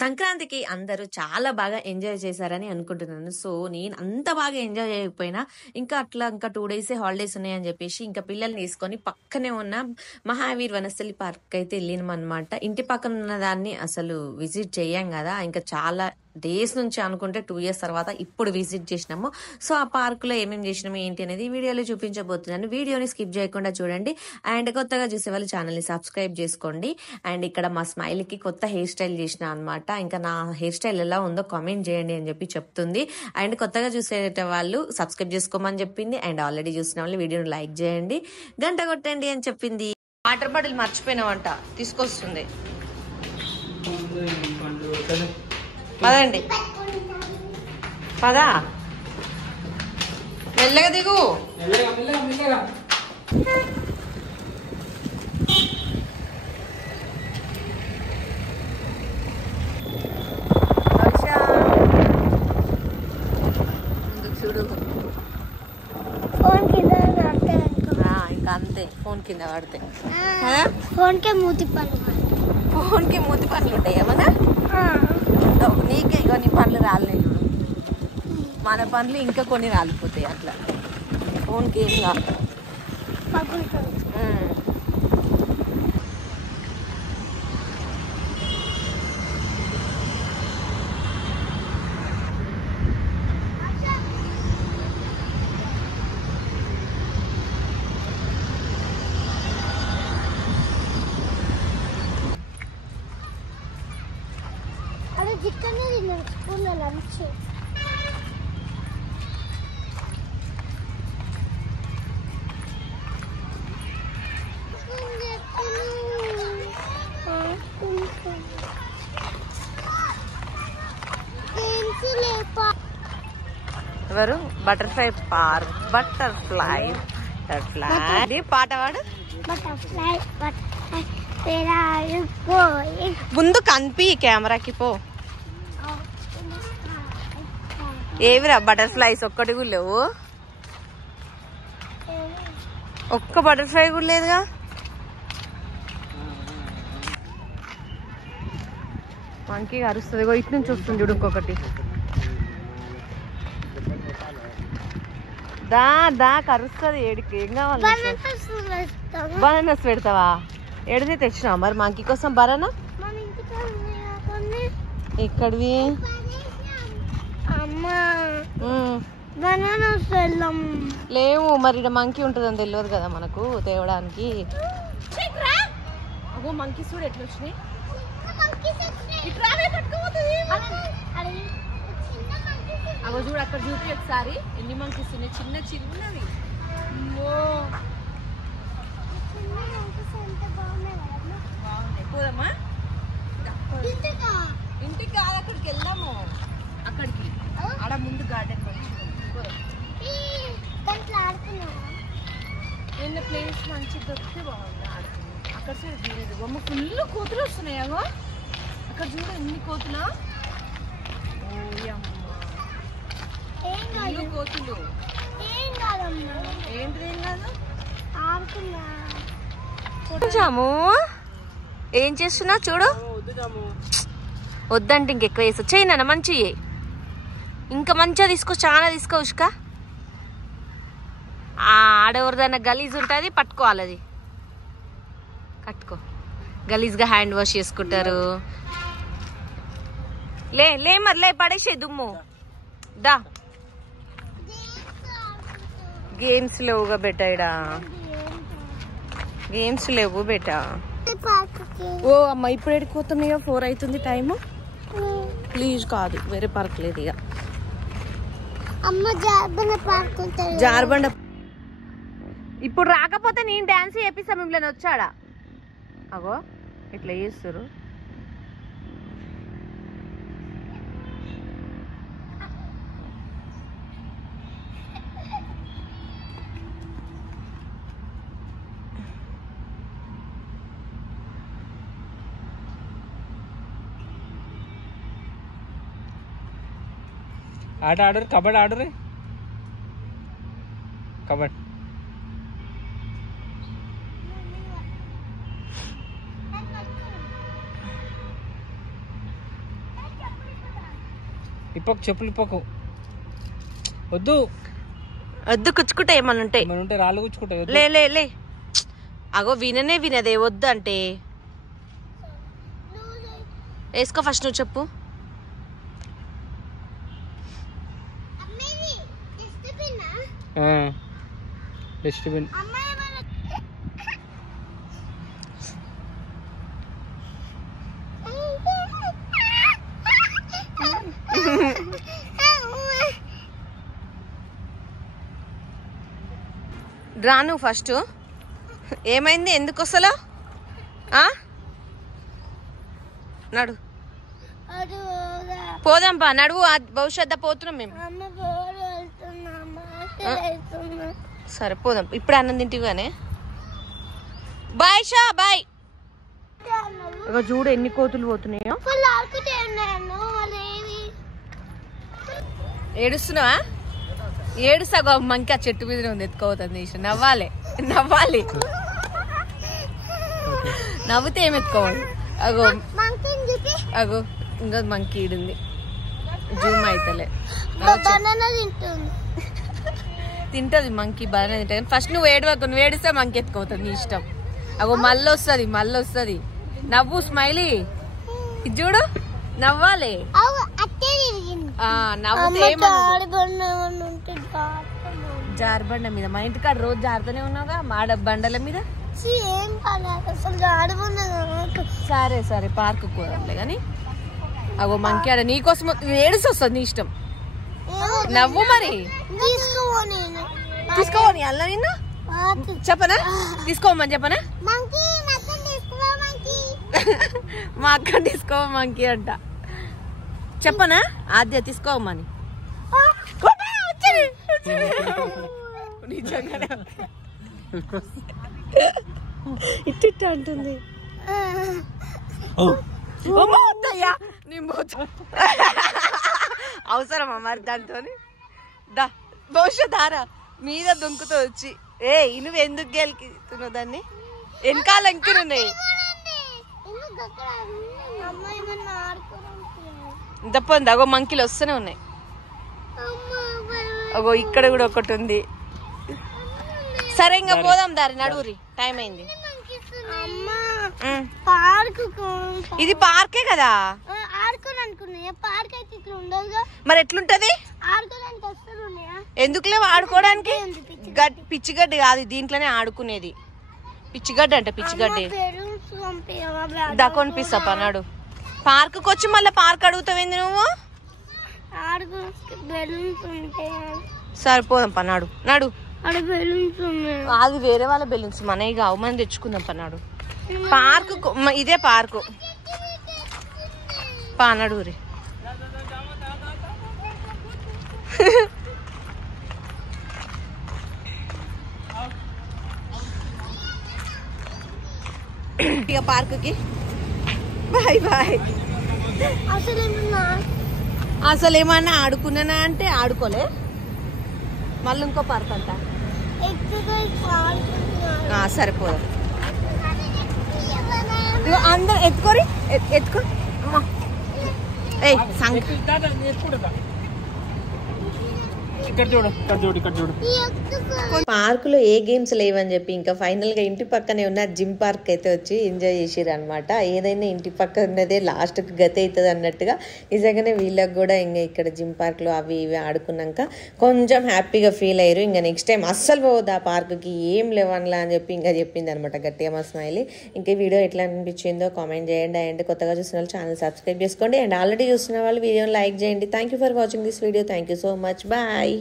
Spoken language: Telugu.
సంక్రాంతికి అందరూ చాలా బాగా ఎంజాయ్ చేశారని అనుకుంటున్నాను. సో, నేను అంత బాగా ఎంజాయ్ చేయకపోయినా ఇంకా 2 డేసే హాలిడేస్ ఉన్నాయని చెప్పేసి ఇంకా పిల్లల్ని తీసుకొని పక్కనే ఉన్న మహావీర్ వనస్థలి పార్క్ అయితే వెళ్ళినామన్నమాట. ఇంటి పక్కన ఉన్న దాన్ని అసలు విజిట్ చేయం కదా, ఇంకా చాలా డేస్ నుంచి అనుకుంటే 2 ఇయర్స్ తర్వాత ఇప్పుడు విజిట్ చేసినాము. సో ఆ పార్క్ లో ఏమేమి చేసినాము ఏంటి అనేది వీడియోలో చూపించబోతున్నాను. వీడియోని స్కిప్ చేయకుండా చూడండి. అండ్ కొత్తగా చూసే వాళ్ళు ఛానల్ ని సబ్స్క్రైబ్ చేసుకోండి. అండ్ ఇక్కడ మా స్మైల్ కి కొత్త హెయిర్ స్టైల్ చేసిన అనమాట. ఇంకా నా హెయిర్ స్టైల్ ఎలా ఉందో కామెంట్ చేయండి అని చెప్పి చెప్తుంది. అండ్ కొత్తగా చూసే వాళ్ళు సబ్స్క్రైబ్ చేసుకోమని చెప్పింది. అండ్ ఆల్రెడీ చూసిన వాళ్ళు వీడియోని లైక్ చేయండి, గంట కొట్టండి అని చెప్పింది. వాటర్ బాటిల్ మర్చిపోయినావంట, తీసుకొస్తుంది. పదండి, పదా, మెల్లగా దిగు. చూడు, ఇంకా అంతే, ఫోన్ కింద పడితే ఫోన్ కి మూతి పనులు ఉంటాయి ఏమన్నా. నీకే ఇగో నీ పనులు రాలేదు, మన పనులు ఇంకా కొన్ని రాలిపోతాయి అట్లా. ఫోన్కి ఏం కాదు. ఎవరు? బటర్ఫ్లై పార్క్, బటర్ఫ్లై పాట పాడు. ముందు కనిపి కెమెరాకి పో. ఏవిరా బటర్ఫ్లైస్? ఒక్కటి కూడా లేవు, ఒక్క బటర్ఫ్లై కూడా లేదుగా. మంకీ అరుస్తుంది, ఇటు నుంచి వస్తుంది చూడు ఇంకొకటి. దా కరుస్తుంది. ఏడికి ఏం కావాలి? బనానాస్ పెడతావా? ఏడితే తెచ్చినావా మరి మంకీ కోసం బనానా? ఎక్కడివి? లేవు మరి, ఇక్కడ మంకీ ఉంటుందని తెలియదు కదా మనకు తేవడానికి. అగో మంకీ చూడు ఎట్లా వచ్చినాయి. అగో చూడు అక్కడ చూపి ఒకసారి ఎన్ని మంకీస్ ఉన్నాయి, చిన్న చిన్నవి. పోదమ్మా ఇంటికి కాదు, అక్కడికి వెళ్దాము. అక్కడికి ఆడ ముందు గార్డెన్ నిన్న ప్లేస్ మంచి దొరికితే బాగుంది. ఆడుతుంది అక్కడ సైడ్ చూడలేదు. బొమ్మ ఫుల్ కోతులు వస్తున్నాయి. అగో అక్కడ చూడు ఎన్ని కోతులు. కోతులు ఏంటిది? ఏం కాదు. ఏం చేస్తున్నా చూడు. వద్దంటే ఇంకెక్కువ వేస్తా. చేయనా మంచి ఇంకా మంచిగా తీసుకో, చాలా తీసుకో. ఉష్క ఆడెవరిదైనా గలీజ్ ఉంటుంది, పట్టుకోవాలి. అది కట్టుకో. గలీజ్గా హ్యాండ్ వాష్ చేసుకుంటారు. లే మరి పడేసే దుమ్ము. దా గేమ్స్ లేవుగా బెటా, ఇడా గేమ్స్ లేవు బెటా. ఓ అమ్మ ఇప్పుడు ఎడిపోతాం ఇక 4 అవుతుంది టైము. ప్లీజ్ కాదు, వేరే పార్క్ లేదు ఇక. జార్బండ ఇప్పుడు రాకపోతే నేను డాన్స్ చేపిస్తా. మిమ్మల్ని వచ్చాడా? అగో ఇట్లా చేస్తారు. ఆట ఆడరు, కబడ్డీ ఆడరు. కబడ్డీ ఇప్పకు చెప్పులు ఇప్పకు వద్దు వద్దు కుచ్చుకుంటా ఏమన్నా ఉంటాయి ఉంటే రాళ్ళు కుచ్చుకుంటాయి లే లే లే అగో వినదే వద్దు అంటే వేసుకో ఫస్ట్ నువ్వు చెప్పు డస్ట్బిన్ రాను ఫస్ట్ ఏమైంది ఎందుకు వస్తలో నడు పోదాంపా నడువు భవిష్యత్తు పోతున్నాం మేము సరే పోదాం ఇప్పుడు అన్నం తింటిగానే బాయ్ షా బాయ్ ఇక చూడు ఎన్ని కోతులు పోతున్నాయో ఏడుస్తున్నావా ఏడుస్తాగో మంకి ఆ చెట్టు మీద ఉంది ఎత్తుకోపోతుంది నవ్వాలి నవ్వుతే ఏం ఎత్తుకోవాలి అగో అగో ఇంకా మంకి ఈడుంది జూమ్ అయితలే తింటది మంకి బాగానే తింటది ఫస్ట్ నువ్వు నువ్వు ఏడిస్తే మంకి ఎత్తుకోతుంది నీ ఇష్టం అగో మళ్ళీ వస్తుంది నవ్వు స్మైలీ చూడు నవ్వాలి జారబండ మీద మా ఇంటికాడ రోజు జారుతూనే ఉన్నావుగా మాడ బండల మీద సరే పార్క్ పోదాంలే కానీ అగో మంకి ఆడ నీకోసం ఏడుసి వస్తుంది నీ ఇష్టం నవ్వు మరి తీసుకోని అల్ల నిన్ను చెప్పనా తీసుకోమని చెప్పనా మా అక్క తీసుకో మంకి అంట చెప్పనా ఆద్య తీసుకోమని నిజంగానే ఇట్ట అంటుంది అవసరమా మరి దాంతో దా భవిష్యత్తారా మీద దుంకుతో వచ్చి నువ్వు ఎందుకు గెలికితున్నావు దాన్ని వెనకాల ఎంకిరున్నాయి తప్పంది అగో మంకీలు వస్తూనే ఉన్నాయి అగో ఇక్కడ కూడా ఒకటి ఉంది సరే ఇంకా పోదాం దారి నడువురి టైం అయింది ఇది పార్కే కదా మరి ఎట్లుంటది ఎందుకులే ఆడుకోవడానికి పిచ్చిగడ్డి కాదు దీంట్లోనే ఆడుకునేది పిచ్చిగడ్డి అంటే పిచ్చిగడ్డి దకొనిపిస్తా పన్నాడు పార్క్ వచ్చి మళ్ళీ పార్క్ అడుగుతావేంది నువ్వు సరిపోదాం పన్నాడు నడు అది వేరే వాళ్ళ బెలూన్స్ మనవి కావు మనం తెచ్చుకుందాం పన్నాడు పార్క్ ఇదే పార్కు పానడు రే ఇక పార్కుకి బాయ్ అసలు ఏమన్నా ఆడుకున్నానా అంటే ఆడుకోలే మళ్ళీ ఇంకో పార్క్ అంట సరిపోదు అందరు ఎత్తుకో పార్కులో ఏ గేమ్స్ లేవని చెప్పి ఇంకా ఫైనల్ గా ఇంటి పక్కనే ఉన్న జిమ్ పార్క్ అయితే వచ్చి ఎంజాయ్ చేసిరు అనమాట. ఏదైనా ఇంటి పక్క ఉన్నదే లాస్ట్ కు గతి అవుతుంది అన్నట్టుగా నిజంగానే వీళ్ళకి కూడా ఇంకా ఇక్కడ జిమ్ పార్క్ లో అవి ఇవి ఆడుకున్నాక కొంచెం హ్యాపీగా ఫీల్ అయ్యారు. ఇంకా నెక్స్ట్ టైం అస్సలు పోవద్దు ఆ పార్క్ కి ఏం లేవనలా అని చెప్పి ఇంకా చెప్పింది అనమాట గట్టిగా మా స్మైలీ. ఇంకా వీడియో ఎట్లా అనిపించిందో కామెంట్ చేయండి. అండ్ కొత్తగా చూసిన వాళ్ళు ఛానల్ సబ్స్క్రైబ్ చేసుకోండి. అండ్ ఆల్రెడీ చూసిన వాళ్ళు వీడియోని లైక్ చేయండి. Thank you for watching this video. Thank you so much. Bye.